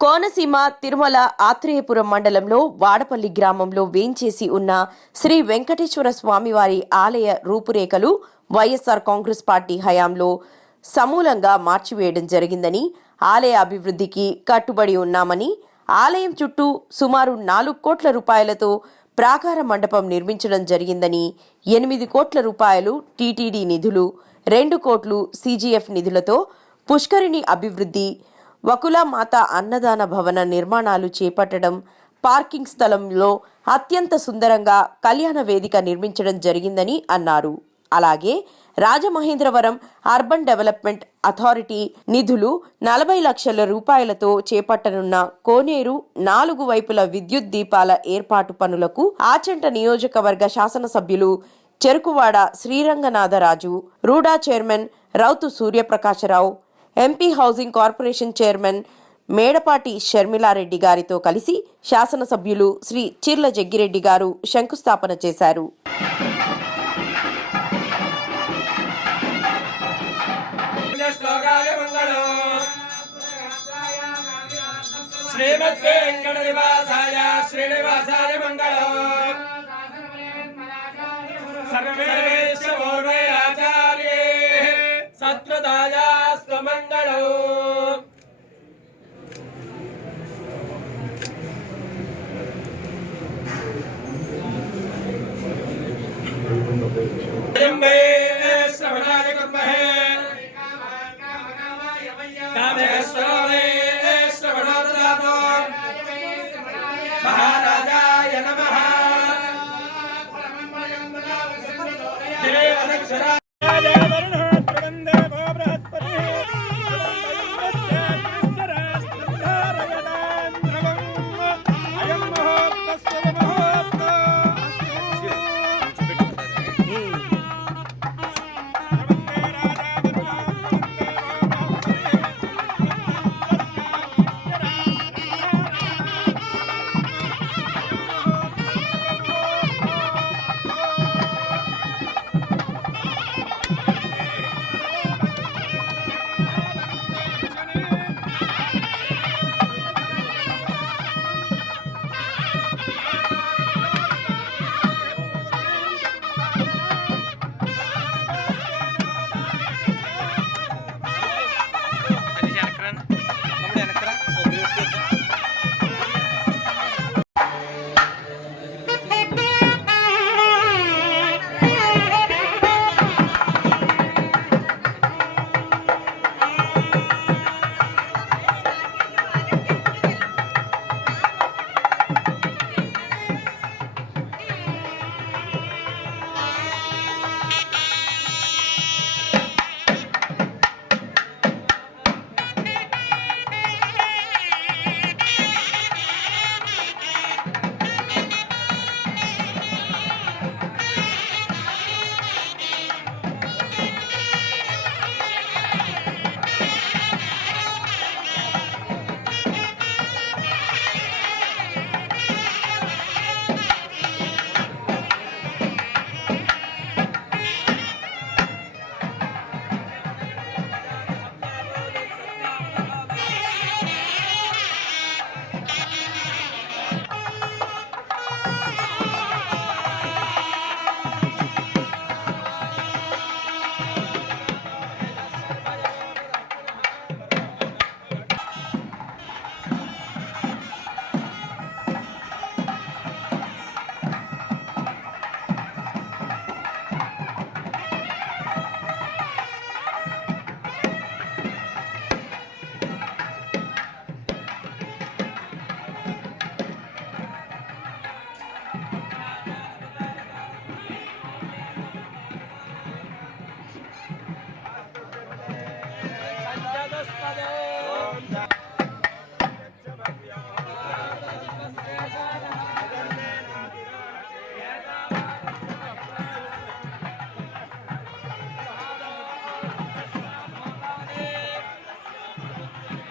కోనసీమ తిరుమల ఆత్రేయపురం మండలంలో వాడపల్లి గ్రామంలో వేంచేసి ఉన్న శ్రీ వెంకటేశ్వర స్వామివారి ఆలయ రూపురేఖలు వైఎస్ఆర్ కాంగ్రెస్ పార్టీ హయాంలో సమూలంగా మార్చివేయడం జరిగిందని ఆలయ అభివృద్ధికి కట్టుబడి ఉన్నామని ఆలయం చుట్టూ సుమారు నాలుగు కోట్ల రూపాయలతో ప్రాకార మండపం నిర్మించడం జరిగిందని ఎనిమిది కోట్ల రూపాయలు టీటీడీ నిధులు రెండు కోట్లు సీజీఎఫ్ నిధులతో పుష్కరిణి అభివృద్ధి వకులామాత అన్నదాన భవన నిర్మాణాలు చేపట్టడం పార్కింగ్ స్థలంలో అత్యంత సుందరంగా కళ్యాణ వేదిక నిర్మించడం జరిగిందని అన్నారు. అలాగే రాజమహేంద్రవరం అర్బన్ డెవలప్మెంట్ అథారిటీ నిధులు నలభై లక్షల రూపాయలతో చేపట్టనున్న కోనేరు నాలుగు వైపుల విద్యుత్ దీపాల ఏర్పాటు పనులకు ఆచంట నియోజకవర్గ శాసనసభ్యులు Cherukuvada Sri Ranganatha Raju RUDA chairman Rautu Suryaprakasa Rao MP housing corporation chairman Medapati Sharmila Reddy గారితో కలిసి శాసనసభ్యులు శ్రీ చిర్ల జగ్గిరెడ్డి గారు శంకుస్థాపన చేశారు. శ్లోకాయ మంగళం శ్రీమద్వేంకట నివాసాయ శ్రీనివాసాయ మంగళం. సర్వేశ్వర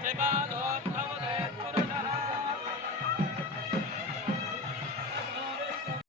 バイバイ